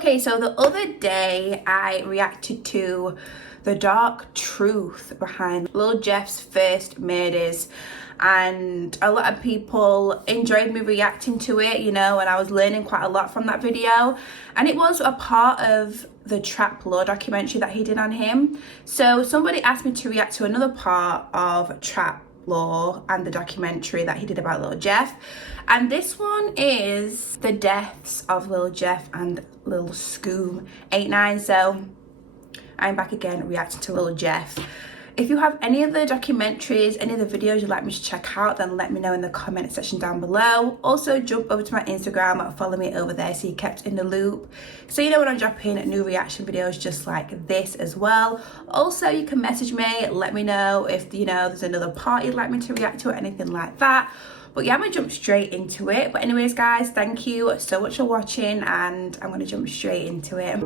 Okay, so the other day I reacted to the dark truth behind Lil Jeff's first murders, and a lot of people enjoyed me reacting to it, you know, and I was learning quite a lot from that video. And it was a part of the Trap Law documentary that he did on him. So somebody asked me to react to another part of Trap Law and the documentary that he did about Lil Jeff, and this one is the deaths of Lil Jeff and Lil Scoom89. So I'm back again reacting to Lil Jeff. If you have any of the documentaries, any of the videos you'd like me to check out, then let me know in the comment section down below. Also jump over to my Instagram and follow me over there so you're kept in the loop, so you know when I'm dropping new reaction videos just like this as well. Also, you can message me, let me know if, you know, there's another part you'd like me to react to or anything like that. But yeah, I'm gonna jump straight into it. But anyways guys, thank you so much for watching, and I'm gonna jump straight into it.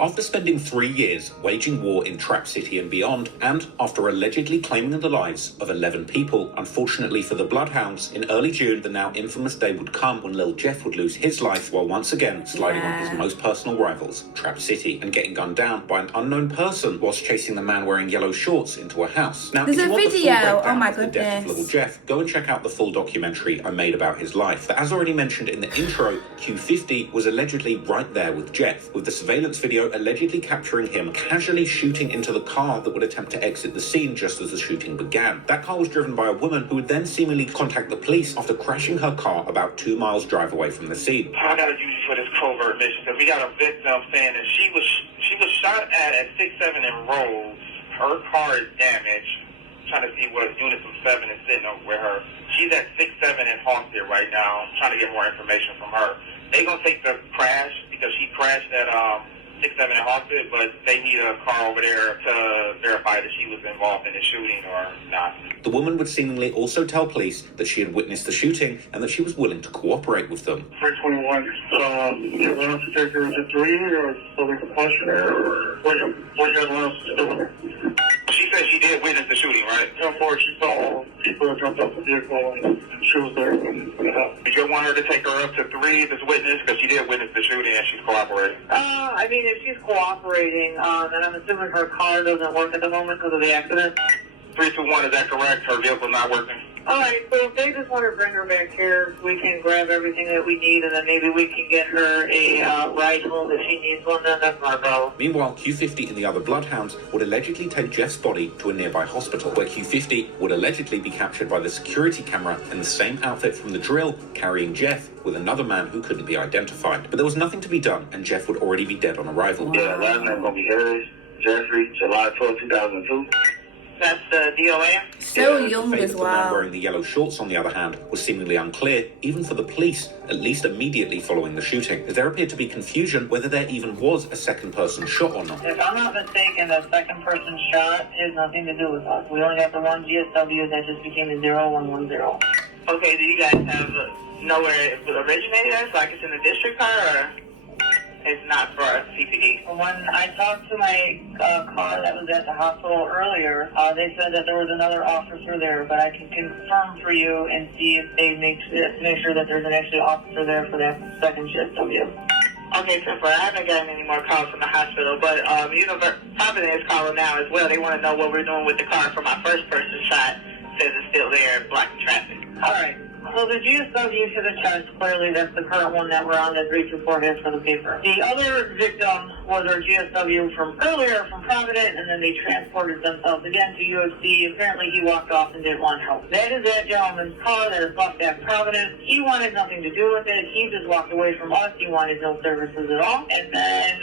After spending 3 years waging war in Trap City and beyond, and after allegedly claiming the lives of 11 people, unfortunately for the Bloodhounds, in early June, the now infamous day would come when Lil Jeff would lose his life while once again sliding on his most personal rivals, Trap City, and getting gunned down by an unknown person whilst chasing the man wearing yellow shorts into a house. Now, there's if you a want video, the full breakdown oh my of the death of Lil Jeff, go and check out the full documentary I made about his life. But as already mentioned in the intro, Q50 was allegedly right there with Jeff, with the surveillance video allegedly capturing him casually shooting into the car that would attempt to exit the scene just as the shooting began. That car was driven by a woman who would then seemingly contact the police after crashing her car about 2 miles drive away from the scene. I gotta use you for this covert mission because we got a victim saying that she was shot at 6-7 in Rose. Her car is damaged. I'm trying to see what unit from 7 is sitting over with her. She's at 6-7 in Haunted right now. I'm trying to get more information from her. They gonna take the crash because she crashed at 6-7 in Haunted, but they need a car over there to verify that she was involved in the shooting or not. The woman would seemingly also tell police that she had witnessed the shooting and that she was willing to cooperate with them. 321, you want to take her to 3 or something compulsionary, or what you guys want us to do? She said she did witness the shooting, right? Therefore, she saw people that jumped off the vehicle and she was there when it happened. Did you want her to take her up to 3 as witness? Because she did witness the shooting and she's cooperating. I mean, if she's cooperating, then I'm assuming her car doesn't work at the moment because of the accident. 321, is that correct? Her vehicle's not working? Alright, so if they just want to bring her back here, we can grab everything that we need, and then maybe we can get her a ride home if she needs one, then that's not a problem. Meanwhile, Q50 and the other Bloodhounds would allegedly take Jeff's body to a nearby hospital, where Q50 would allegedly be captured by the security camera in the same outfit from the drill, carrying Jeff with another man who couldn't be identified. But there was nothing to be done, and Jeff would already be dead on arrival. Yeah, last name gonna be Harris Jeffrey, July 12, 2002. That's the DOA? So The young fate as of the man well. wearing the yellow shorts, on the other hand, was seemingly unclear, even for the police, at least immediately following the shooting, as there appeared to be confusion whether there even was a second person shot or not. If I'm not mistaken, the second person shot has nothing to do with us. We only got the one GSW that just became a 0110. Okay, do you guys have know where it originated at, so I can send a district car, or it's not for CPD? When I talked to my car that was at the hospital earlier, they said that there was another officer there, but I can confirm for you and see if they make sure that there's an actual officer there for that second GSW. Okay, so I haven't gotten any more calls from the hospital, but Providence is calling now as well. They want to know what we're doing with the car for my first person shot. Says it's still there, blocking traffic. All right. So the GSW to the chest, clearly that's the current one that we're on, that 324 has for the paper. The other victim was our GSW from earlier from Providence, and then they transported themselves again to UFC. Apparently he walked off and didn't want help. That is that gentleman's car that is left at Providence. He wanted nothing to do with it. He just walked away from us. He wanted no services at all. And then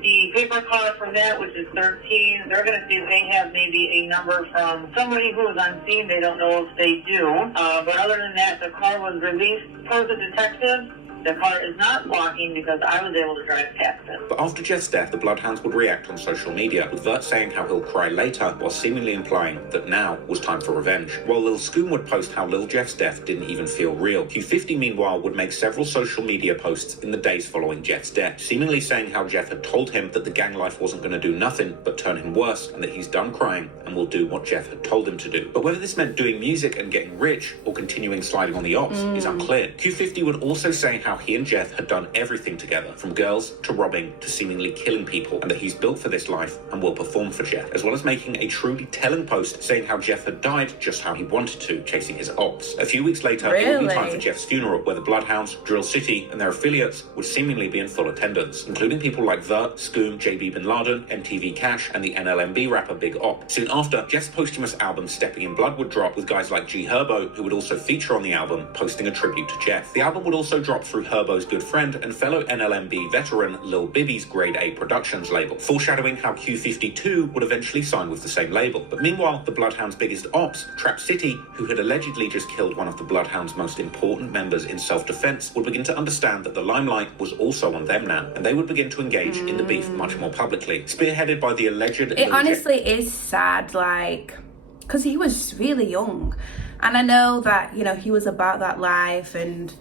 the paper car from that, which is 13, they're going to see if they have maybe a number from somebody who was on scene. They don't know if they do. But other than that, the car was released per the detective. The car is not blocking because I was able to drive past him. But after Jeff's death, the Bloodhounds would react on social media, with Vert saying how he'll cry later, while seemingly implying that now was time for revenge. While Lil Scoom would post how Lil Jeff's death didn't even feel real. Q50, meanwhile, would make several social media posts in the days following Jeff's death, seemingly saying how Jeff had told him that the gang life wasn't going to do nothing but turn him worse, and that he's done crying and will do what Jeff had told him to do. But whether this meant doing music and getting rich, or continuing sliding on the ops, is unclear. Q50 would also say how he and Jeff had done everything together, from girls to robbing to seemingly killing people, and that he's built for this life and will perform for Jeff, as well as making a truly telling post saying how Jeff had died just how he wanted to, chasing his ops. A few weeks later, it would be time for Jeff's funeral, where the Bloodhounds, Drill City, and their affiliates would seemingly be in full attendance, including people like Vert, Scoom, JB Bin Laden, MTV Cash, and the NLMB rapper Big Op. Soon after, Jeff's posthumous album Stepping in Blood would drop, with guys like G Herbo, who would also feature on the album, posting a tribute to Jeff. The album would also drop through Herbo's good friend and fellow NLMB veteran Lil Bibby's Grade A Productions label, foreshadowing how Q52 would eventually sign with the same label. But meanwhile, the Bloodhounds' biggest ops, Trap City, who had allegedly just killed one of the Bloodhounds' most important members in self-defense, would begin to understand that the limelight was also on them now, and they would begin to engage in the beef much more publicly, spearheaded by the alleged... It honestly is sad, like, because he was really young, and I know that, you know, he was about that life and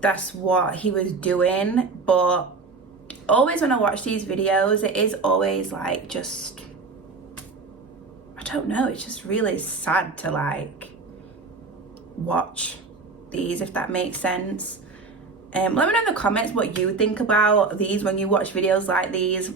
that's what he was doing, but always when I watch these videos, it is always like, just, I don't know, it's just really sad to like watch these, if that makes sense. Let me know in the comments what you think about these when you watch videos like these.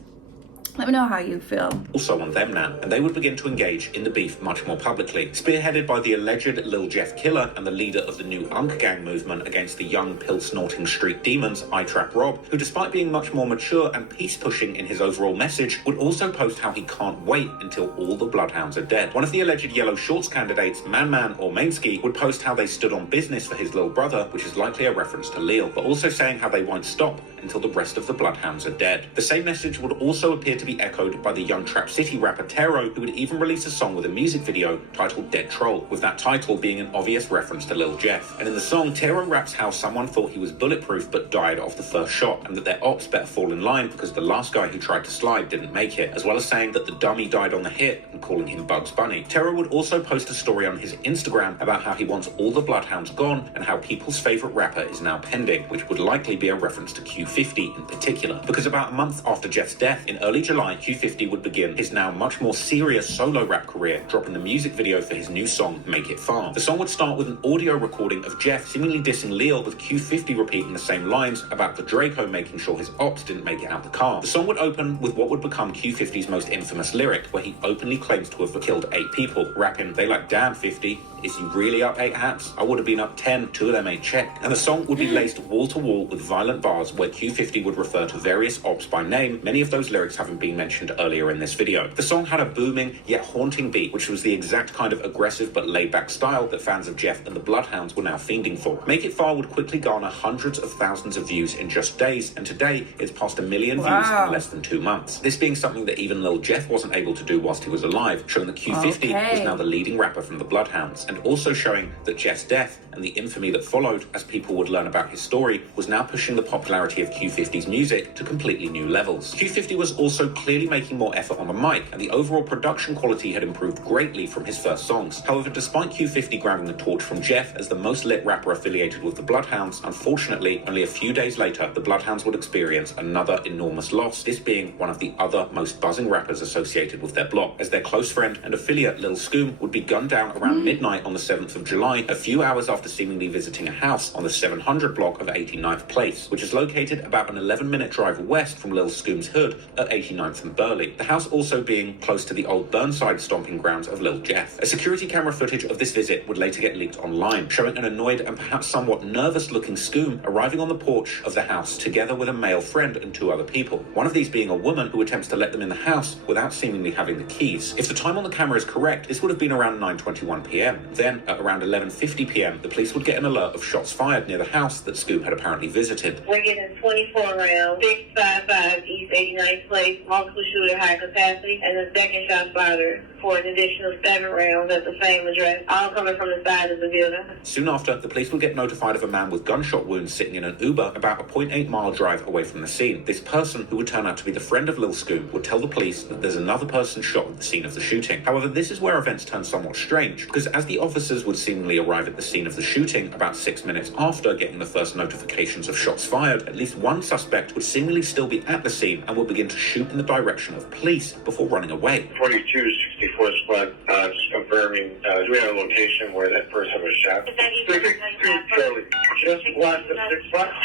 Let me know how you feel. Also on them now, and they would begin to engage in the beef much more publicly, spearheaded by the alleged Lil Jeff killer and the leader of the new Unk Gang movement against the young pill-snorting street demons, I Trap Rob, who despite being much more mature and peace-pushing in his overall message, would also post how he can't wait until all the Bloodhounds are dead. One of the alleged Yellow Shorts candidates, Man or Mainski, would post how they stood on business for his little brother, which is likely a reference to Lil, but also saying how they won't stop until the rest of the Bloodhounds are dead. The same message would also appear to be echoed by the young Trap City rapper Tero, who would even release a song with a music video titled Dead Troll, with that title being an obvious reference to Lil Jeff. And in the song, Tero raps how someone thought he was bulletproof but died off the first shot, and that their ops better fall in line because the last guy who tried to slide didn't make it, as well as saying that the dummy died on the hit and calling him Bugs Bunny. Tero would also post a story on his Instagram about how he wants all the Bloodhounds gone and how people's favourite rapper is now pending, which would likely be a reference to Q50 in particular, because about a month after Jeff's death, in early July, Q50 would begin his now much more serious solo rap career, dropping the music video for his new song, Make It Far. The song would start with an audio recording of Jeff seemingly dissing Lil, with Q50 repeating the same lines about the Draco making sure his ops didn't make it out the car. The song would open with what would become Q50's most infamous lyric, where he openly claims to have killed 8 people, rapping, "They like, damn 50, is you really up 8 hats? I would have been up 10, 2 of them ain't checked." And the song would be laced wall to wall with violent bars where Q50 would refer to various ops by name, many of those lyrics having been mentioned earlier in this video. The song had a booming yet haunting beat, which was the exact kind of aggressive but laid-back style that fans of Jeff and the Bloodhounds were now fiending for. Make It Far would quickly garner hundreds of thousands of views in just days, and today it's past 1 million views in less than 2 months. This being something that even Lil Jeff wasn't able to do whilst he was alive, showing that Q50 was now the leading rapper from the Bloodhounds, and also showing that Jeff's death and the infamy that followed as people would learn about his story was now pushing the popularity of Q50's music to completely new levels. Q50 was also clearly making more effort on the mic, and the overall production quality had improved greatly from his first songs. However, despite Q50 grabbing the torch from Jeff as the most lit rapper affiliated with the Bloodhounds, unfortunately, only a few days later, the Bloodhounds would experience another enormous loss, this being one of the other most buzzing rappers associated with their block, as their close friend and affiliate Lil Scoom would be gunned down around midnight on the 7th of July, a few hours after seemingly visiting a house on the 700 block of 89th Place, which is located about an 11-minute drive west from Lil Scoom's hood at 89th and Burley, the house also being close to the old Burnside stomping grounds of Lil Jeff. A security camera footage of this visit would later get leaked online, showing an annoyed and perhaps somewhat nervous-looking Scoom arriving on the porch of the house together with a male friend and 2 other people, one of these being a woman who attempts to let them in the house without seemingly having the keys. If the time on the camera is correct, this would have been around 9:21 p.m. Then, at around 11:50 p.m, the police would get an alert of shots fired near the house that Scoom had apparently visited. We're getting 24 rounds, 655 East 89th Place, multiple shooter, high capacity, and the second shot fired for an additional 7 rounds at the same address, all coming from the side of the building. Soon after, the police would get notified of a man with gunshot wounds sitting in an Uber about a 0.8-mile drive away from the scene. This person, who would turn out to be the friend of Lil Scoom, would tell the police that there's another person shot at the scene of the shooting. However, this is where events turn somewhat strange, because as the officers would seemingly arrive at the scene of the shooting about 6 minutes after getting the first notifications of shots fired, at least one suspect would seemingly still be at the scene and would begin to shoot in the direction of police before running away. 4264 squad, just confirming, do we have a location where that person was shot? Is that you? 362 Charlie, just watch the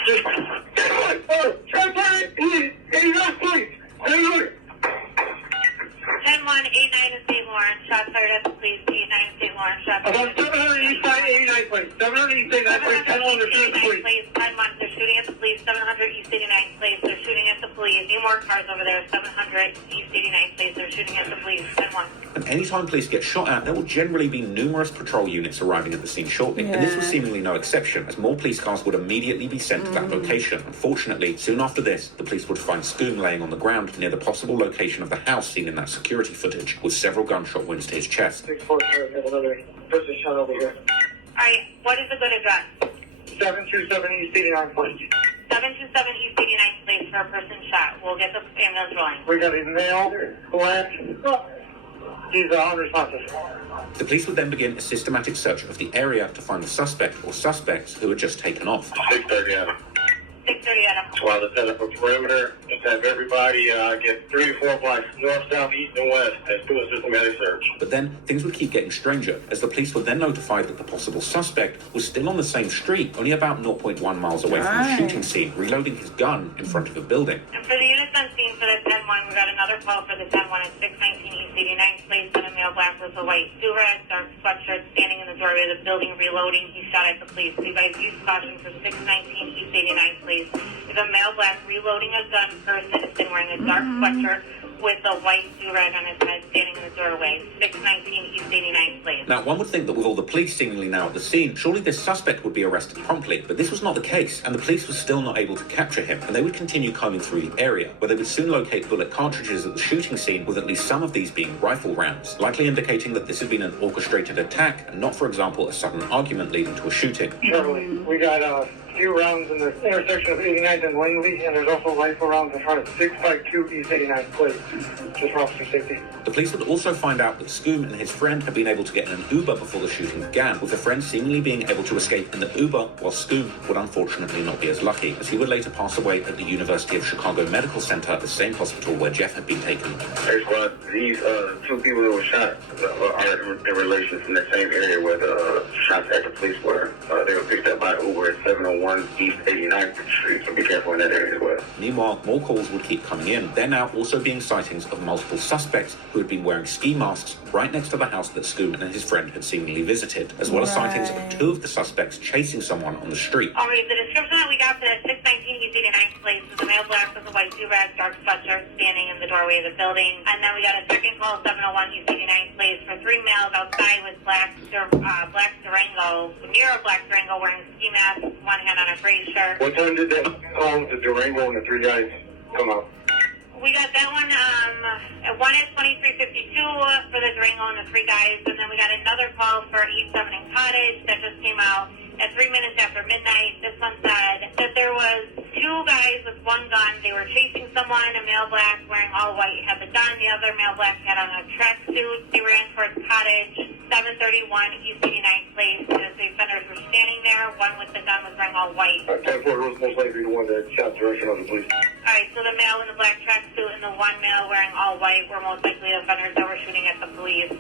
6 o'clock. Please. 10-1, 8-9 in St. Lawrence, shots fired at the police, 8-9 in St. Lawrence, shots fired About at the police. 700 East Side 89 place. 700 East Side 89 place. 10-1, they're shooting the police. 10-1, they're shooting at the police, 700 East 89th place, they're shooting at the police. Any more cars over there, 700 East 89th place, they're shooting at the police, 10-1. And anytime police get shot at, there will generally be numerous patrol units arriving at the scene shortly. And this was seemingly no exception, as more police cars would immediately be sent to that location. Unfortunately, soon after this, the police would find Scoom laying on the ground near the possible location of the house seen in that security footage, with several gunshot wounds to his chest. 6-4, another person shot over here. Alright, what is the good address? 727 East 89 place. 727 East 89th place for a person shot. We'll get the ambulance rolling. We got a male, black. He's unresponsive. The police would then begin a systematic search of the area to find the suspect or suspects who had just taken off. 630 Adam. 630 Adam. So while they set up a perimeter, just have everybody get 3 to 4 blocks north, south, east, and west as do a systematic search. But then things would keep getting stranger, as the police were then notified that the possible suspect was still on the same street, only about 0.1 miles away from the shooting scene, reloading his gun in front of a building. And for the units on scene for the 10-1, we got another call for the 10-1 at 619 East 89th place on a male black with a white do-rag, dark sweatshirt, standing in the doorway of the building, reloading. He shot at the police. We guys use caution for 619 East 89th place. Is a male black reloading a gun for a citizen wearing a dark sweatshirt with a white do-rag on his head, standing in the doorway. 619 East 89th place. Now, one would think that with all the police seemingly now at the scene, surely this suspect would be arrested promptly, but this was not the case, and the police were still not able to capture him, and they would continue combing through the area, where they would soon locate bullet cartridges at the shooting scene, with at least some of these being rifle rounds, likely indicating that this had been an orchestrated attack, and not, for example, a sudden argument leading to a shooting. Charlie, we got a few rounds in the intersection of 89th and Langley, and there's also rifle rounds in front of 652 East 89th place, just for officer safety. The police would also find out that Scoom and his friend had been able to get in an Uber before the shooting began, with the friend seemingly being able to escape in the Uber, while Scoom would unfortunately not be as lucky, as he would later pass away at the University of Chicago Medical Center, the same hospital where Jeff had been taken. Hey, squad, these 2 people that were shot are in relation in the same area where the shots at the police were. They were picked up by Uber at 701 East 89th Street, so be careful in that area as well. Meanwhile, more calls would keep coming in. There now also being sightings of multiple suspects who had been wearing ski masks right next to the house that Scoom and his friend had seemingly visited, as well as sightings of 2 of the suspects chasing someone on the street. Alright, the description that we got for that 619 East 89th place was a male black with a white do-rag, dark sweatshirt, standing in the doorway of the building. And then we got a second call, 701 East 89th place, for 3 males outside with black Durango, near a black Durango, wearing ski masks, one hand on a gray shirt. What time did that call with the Durango and the 3 guys come out? We got that one, one at 2352 for the Durango and the 3 guys, and then we got another call for East 7 and Cottage that just came out at 3 minutes after midnight. This one said that there was 2 guys with 1 gun. They were chasing someone, a male black wearing all white had the gun, the other male black had on a tracksuit. They ran towards Cottage, 731 East 89th place. As the offenders were standing there, one with the gun was wearing all white. 10-4 was most likely the one that shot direction of the police. Alright, so the male in the black tracksuit and the 1 male wearing all white were most likely the offenders that were shooting at the police.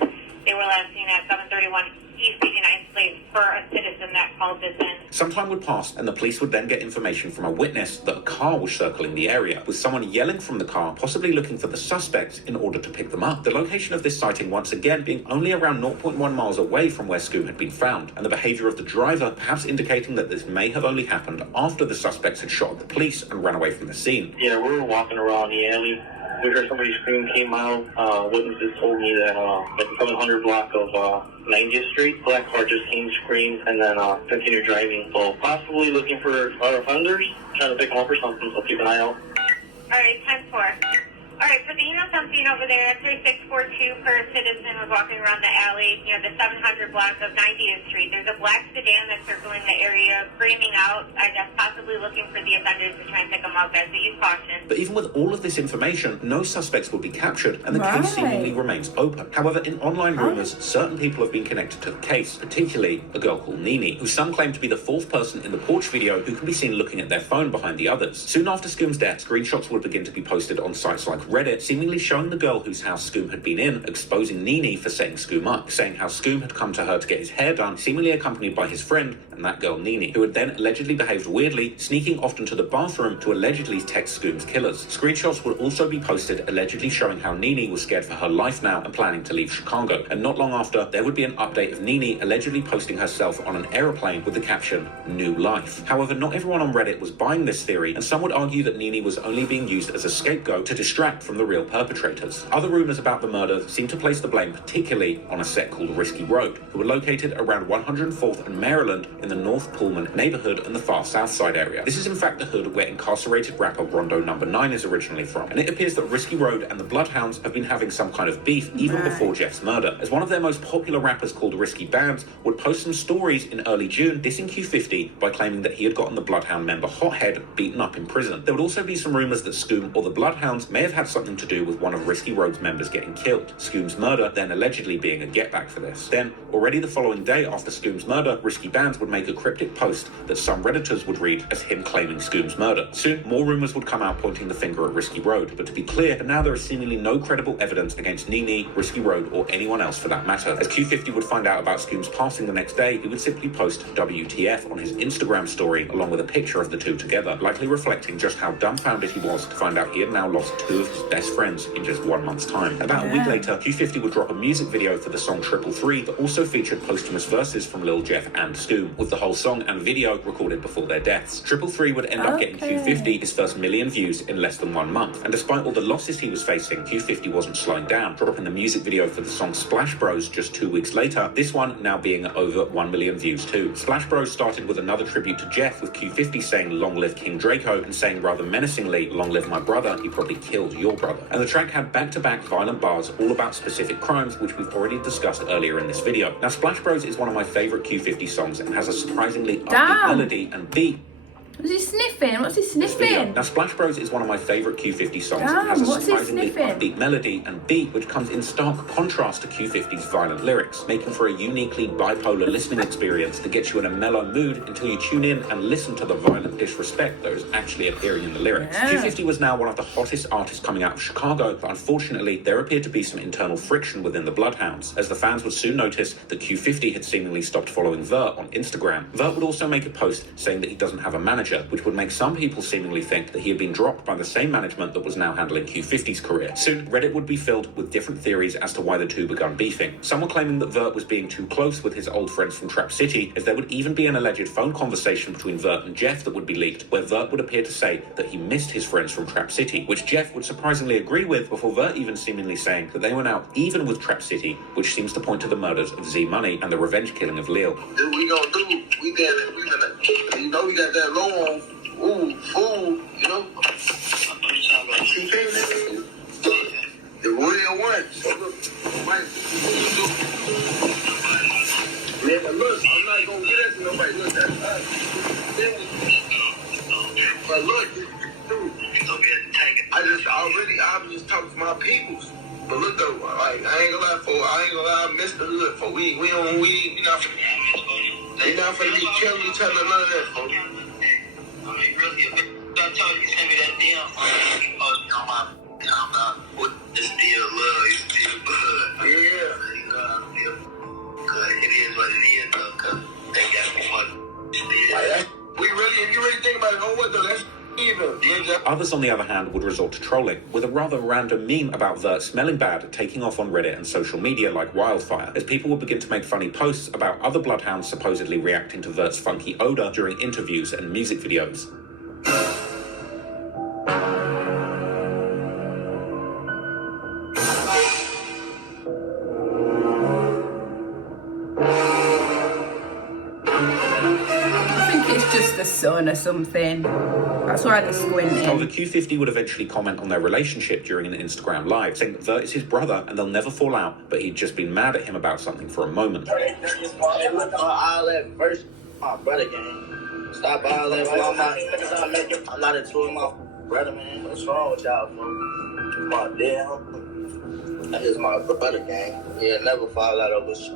They were last seen at 731 East 89th place for a citizen that called this in. Some time would pass, and the police would then get information from a witness that a car was circling the area, with someone yelling from the car, possibly looking for the suspects in order to pick them up. The location of this sighting once again being only around 0.1 miles away from where Scoom had been found, and the behavior of the driver perhaps indicating that this may have only happened after the suspects had shot at the police and ran away from the scene. Yeah, we were walking around the alley. We heard somebody scream, came out. Witnesses told me that at the 700 block of 90th Street, black car just came, screamed, and then continued driving. So possibly looking for other offenders, trying to pick them up or something, so keep an eye out. Alright, 10-4. All right, so the email I'm seeing over there, 3642 per citizen was walking around the alley, the 700 block of 90th Street. There's a black sedan that's circling the area, screaming out, I guess possibly looking for the offenders to try and pick them up, guys, so use caution. But even with all of this information, no suspects would be captured, and the case seemingly remains open. However, in online rumours, certain people have been connected to the case, particularly a girl called Nene, who some claim to be the fourth person in the porch video who can be seen looking at their phone behind the others. Soon after Scoom's death, screenshots would begin to be posted on sites like Reddit, seemingly showing the girl whose house Scoom had been in, exposing Nene for setting Scoom up, saying how Scoom had come to her to get his hair done, seemingly accompanied by his friend and that girl Nene, who had then allegedly behaved weirdly, sneaking off into the bathroom to allegedly text Scoom's killers. Screenshots would also be posted allegedly showing how Nene was scared for her life now and planning to leave Chicago. And not long after, there would be an update of Nene allegedly posting herself on an aeroplane with the caption, "New Life." However, not everyone on Reddit was buying this theory, and some would argue that Nene was only being used as a scapegoat to distract from the real perpetrators. Other rumours about the murder seem to place the blame particularly on a set called Risky Road, who were located around 104th and Maryland in the North Pullman neighborhood and the far south side area. This is in fact the hood where incarcerated rapper Rondo No. 9 is originally from, and it appears that Risky Road and the Bloodhounds have been having some kind of beef even before Jeff's murder, as one of their most popular rappers called Risky Bands would post some stories in early June dissing Q50 by claiming that he had gotten the Bloodhound member Hothead beaten up in prison. There would also be some rumours that Scoom or the Bloodhounds may have had something to do with one of Risky Road's members getting killed, Scoom's murder then allegedly being a get-back for this. Then, already the following day after Scoom's murder, Risky Bands would make a cryptic post that some Redditors would read as him claiming Scoom's murder. Soon, more rumours would come out pointing the finger at Risky Road, but to be clear, now there is seemingly no credible evidence against Nene, Risky Road, or anyone else for that matter. As Q50 would find out about Scoom's passing the next day, he would simply post WTF on his Instagram story along with a picture of the two together, likely reflecting just how dumbfounded he was to find out he had now lost two of his best friends in just 1 month's time. About a week later, Q50 would drop a music video for the song 333 that also featured posthumous verses from Lil Jeff and Scoom, with the whole song and video recorded before their deaths. 333 would end up getting Q50 his first million views in less than 1 month, and despite all the losses he was facing, Q50 wasn't slowing down, dropping the music video for the song Splash Bros just 2 weeks later, this one now being over 1 million views too. Splash Bros started with another tribute to Jeff, with Q50 saying "Long live King Draco" and saying rather menacingly "Long live my brother, he probably killed your brother." And the track had back-to-back violent bars all about specific crimes, which we've already discussed earlier in this video. Now, Splash Bros is one of my favourite Q50 songs and has a surprisingly upbeat melody and beat. Was he sniffing? What's he sniffing? Now, Splash Bros is one of my favourite Q50 songs. It has a surprisingly upbeat melody and beat, which comes in stark contrast to Q50's violent lyrics, making for a uniquely bipolar listening experience that gets you in a mellow mood until you tune in and listen to the violent disrespect that is actually appearing in the lyrics. Q50 was now one of the hottest artists coming out of Chicago, but unfortunately, there appeared to be some internal friction within the Bloodhounds, as the fans would soon notice that Q50 had seemingly stopped following Vert on Instagram. Vert would also make a post saying that he doesn't have a manager, which would make some people seemingly think that he had been dropped by the same management that was now handling Q50's career. Soon, Reddit would be filled with different theories as to why the two begun beefing. Some were claiming that Vert was being too close with his old friends from Trap City, as there would even be an alleged phone conversation between Vert and Jeff that would be leaked, where Vert would appear to say that he missed his friends from Trap City, which Jeff would surprisingly agree with, before Vert even seemingly saying that they were now even with Trap City, which seems to point to the murders of Z Money and the revenge killing of Lil. What we gonna do? We gonna, we got that low on. Ooh, food, you know? The real one. So look, man, but look, I'm not gonna get at nobody. Look, that's but look, I'm just talking to my peoples. But look though, like, I ain't gonna lie, I missed the hood for we not finna be killing each other, none of that, folks. I mean, really, I told you, send me that DM. On my about what is still love, is still blood. Yeah. Cause it is what it is, though, cause they got me fucked. If you really think about it, oh, what though, that's evil. Others, on the other hand, would resort to trolling, with a rather random meme about Vert smelling bad taking off on Reddit and social media like wildfire, as people would begin to make funny posts about other Bloodhounds supposedly reacting to Vert's funky odour during interviews and music videos. I think it's just the sun. phone or something. That's why they're squinting. However, Q50 would eventually comment on their relationship during an Instagram live, saying that Vert is his brother and they'll never fall out, but he'd just been mad at him about something for a moment. Hey, look on all that first, my brother game. Stop all that. I'm not into it, my brother, man. What's wrong with y'all, folks? My damn. That is my brother gang. Yeah, never fall out over shit.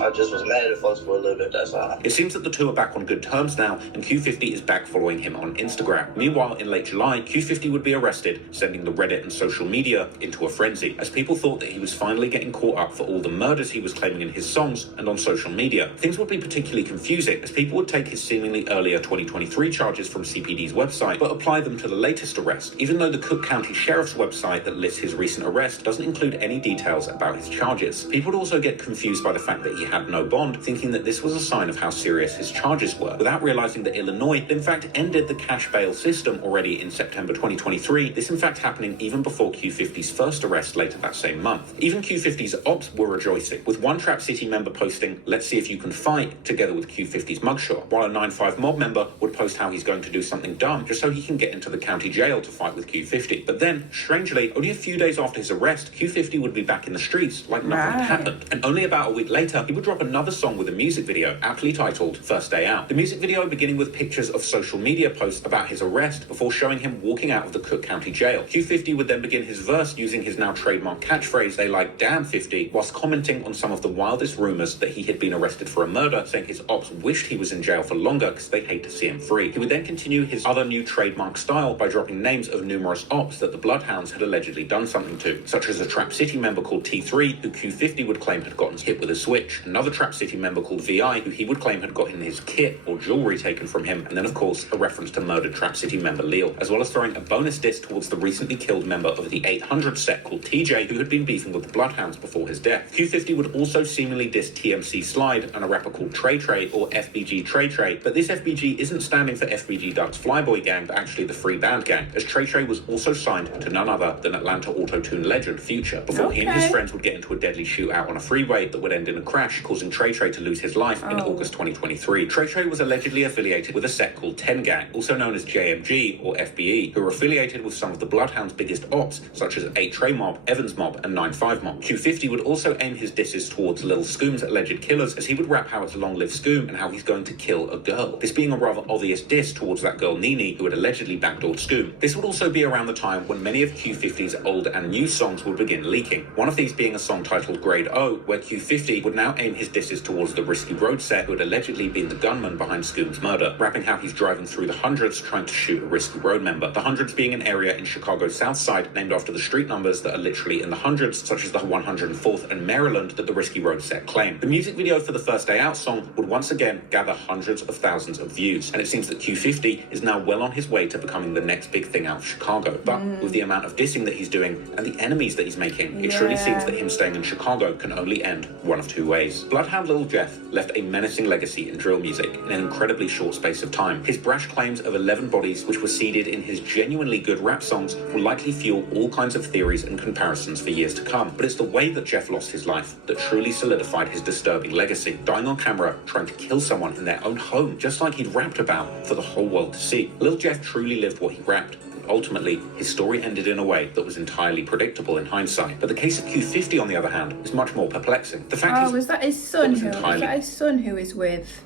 I just was mad at folks for a little bit, that's all. It seems that the two are back on good terms now, and Q50 is back following him on Instagram. Meanwhile, in late July, Q50 would be arrested, sending the Reddit and social media into a frenzy, as people thought that he was finally getting caught up for all the murders he was claiming in his songs and on social media. Things would be particularly confusing, as people would take his seemingly earlier 2023 charges from CPD's website, but apply them to the latest arrest, even though the Cook County Sheriff's website that lists his recent arrest doesn't include any details about his charges. People would also get confused by the fact that he had no bond, thinking that this was a sign of how serious his charges were, without realizing that Illinois had in fact ended the cash bail system already in September 2023, this in fact happening even before Q50's first arrest later that same month. Even Q50's ops were rejoicing, with one Trap City member posting, "Let's see if you can fight," together with Q50's mugshot, while a 9-5 mob member would post how he's going to do something dumb just so he can get into the county jail to fight with Q50. But then, strangely, only a few days after his arrest, Q50 would be back in the streets like nothing had happened. And only about a week later, he would drop another song with a music video aptly titled First Day Out. The music video beginning with pictures of social media posts about his arrest before showing him walking out of the Cook County jail. Q50 would then begin his verse using his now trademark catchphrase, "They like damn 50, whilst commenting on some of the wildest rumours that he had been arrested for a murder, saying his ops wished he was in jail for longer because they'd hate to see him free. He would then continue his other new trademark style by dropping names of numerous ops that the Bloodhounds had allegedly done something to, such as a Trap City member called T3, who Q50 would claim had gotten hit with a switch, another Trap City member called VI, who he would claim had gotten his kit or jewellery taken from him, and then of course a reference to murdered Trap City member Lil, as well as throwing a bonus diss towards the recently killed member of the 800 set called TJ, who had been beefing with the Bloodhounds before his death. Q50 would also seemingly diss TMC Slide and a rapper called Trey Trey, or FBG Trey Trey, but this FBG isn't standing for FBG Duck's Flyboy Gang, but actually the Free Band Gang, as Trey Trey was also signed to none other than Atlanta auto-tune legend Future, before he and his friends would get into a deadly shootout on a freeway that would end in a crash, causing Trey Trey to lose his life in August 2023. Trey Trey was allegedly affiliated with a set called 10 Gang, also known as JMG or FBE, who were affiliated with some of the Bloodhounds' biggest ops, such as 8 Trey Mob, Evans Mob, and 9-5 Mob. Q50 would also aim his disses towards Lil Scoom's alleged killers, as he would rap how it's long live Scoom and how he's going to kill a girl. This being a rather obvious diss towards that girl Nene, who had allegedly backdoored Scoom. This would also be around the time when many of Q50's old and new songs would begin leaking. One of these being a song titled Grade O, where Q50 would now aim his disses towards the Risky Road set, who had allegedly been the gunman behind Scoom's murder, rapping how he's driving through the hundreds trying to shoot a Risky Road member. The hundreds being an area in Chicago's South Side named after the street numbers that are literally in the hundreds, such as the 104th and Maryland that the Risky Road set claimed. The music video for the First Day Out song would once again gather hundreds of thousands of views, and it seems that Q50 is now well on his way to becoming the next big thing out of Chicago. But with the amount of dissing that he's doing and the enemies that he's making, it truly seems that him staying in Chicago can only end one of two ways. Bloodhound Lil Jeff left a menacing legacy in drill music in an incredibly short space of time. His brash claims of 11 bodies, which were seeded in his genuinely good rap songs, will likely fuel all kinds of theories and comparisons for years to come. But it's the way that Jeff lost his life that truly solidified his disturbing legacy, dying on camera trying to kill someone in their own home, just like he'd rapped about for the whole world to see. Lil Jeff truly lived what he rapped. Ultimately, his story ended in a way that was entirely predictable in hindsight. But the case of Q50, on the other hand, is much more perplexing. The fact is that his son who is with?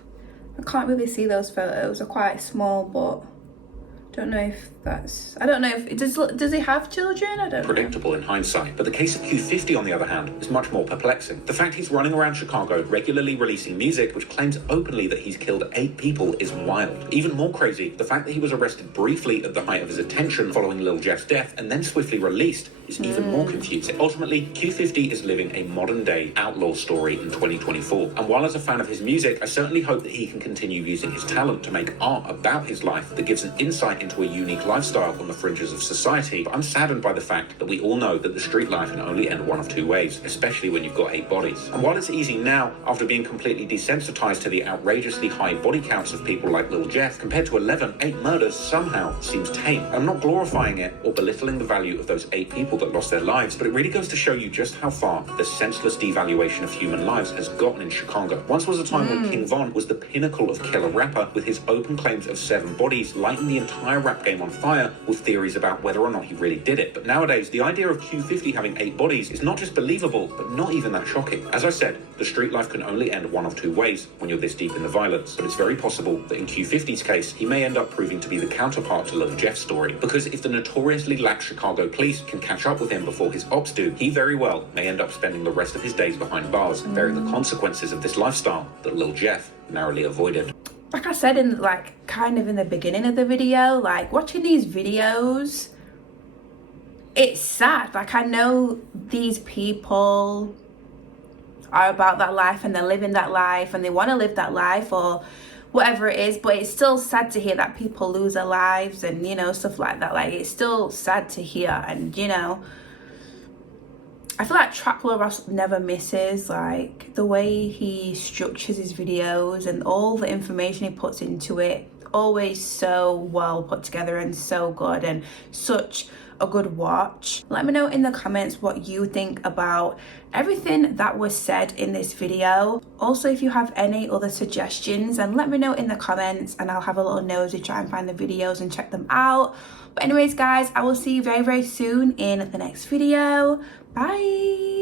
I can't really see those photos. They're quite small, but don't know if that's... I don't know if... Does he have children? I don't know. Predictable in hindsight. But the case of Q50, on the other hand, is much more perplexing. The fact he's running around Chicago regularly releasing music which claims openly that he's killed 8 people is wild. Even more crazy, the fact that he was arrested briefly at the height of his attention following Lil Jeff's death and then swiftly released is even more confusing. Ultimately, Q50 is living a modern-day outlaw story in 2024. And while as a fan of his music, I certainly hope that he can continue using his talent to make art about his life that gives an insight into a unique lifestyle on the fringes of society, but I'm saddened by the fact that we all know that the street life can only end one of two ways, especially when you've got 8 bodies. And while it's easy now, after being completely desensitized to the outrageously high body counts of people like Lil Jeff, compared to 11, 8 murders somehow seems tame. I'm not glorifying it or belittling the value of those 8 people that lost their lives, but it really goes to show you just how far the senseless devaluation of human lives has gotten in Chicago. Once was a time when King Von was the pinnacle of killer rapper, with his open claims of 7 bodies lighting the entire rap game on fire with theories about whether or not he really did it. But nowadays, the idea of Q50 having 8 bodies is not just believable, but not even that shocking. As I said, the street life can only end one of two ways when you're this deep in the violence, but it's very possible that in Q50's case, he may end up proving to be the counterpart to Lil Jeff's story, because if the notoriously lax Chicago police can catch up with him before his ops do, he very well may end up spending the rest of his days behind bars, bearing the consequences of this lifestyle that Lil Jeff narrowly avoided. Like I said in kind of in the beginning of the video, watching these videos, it's sad. I know these people are about that life and they're living that life and they want to live that life or whatever it is, but it's still sad to hear that people lose their lives and, stuff like that. It's still sad to hear. And, I feel like Trap Lil Ross never misses, the way he structures his videos and all the information he puts into it, always so well put together and so good and such a good watch. Let me know in the comments what you think about everything that was said in this video. Also, if you have any other suggestions, and let me know in the comments and I'll have a little nosy, try and find the videos and check them out. But anyways guys, I will see you very, very soon in the next video. Bye.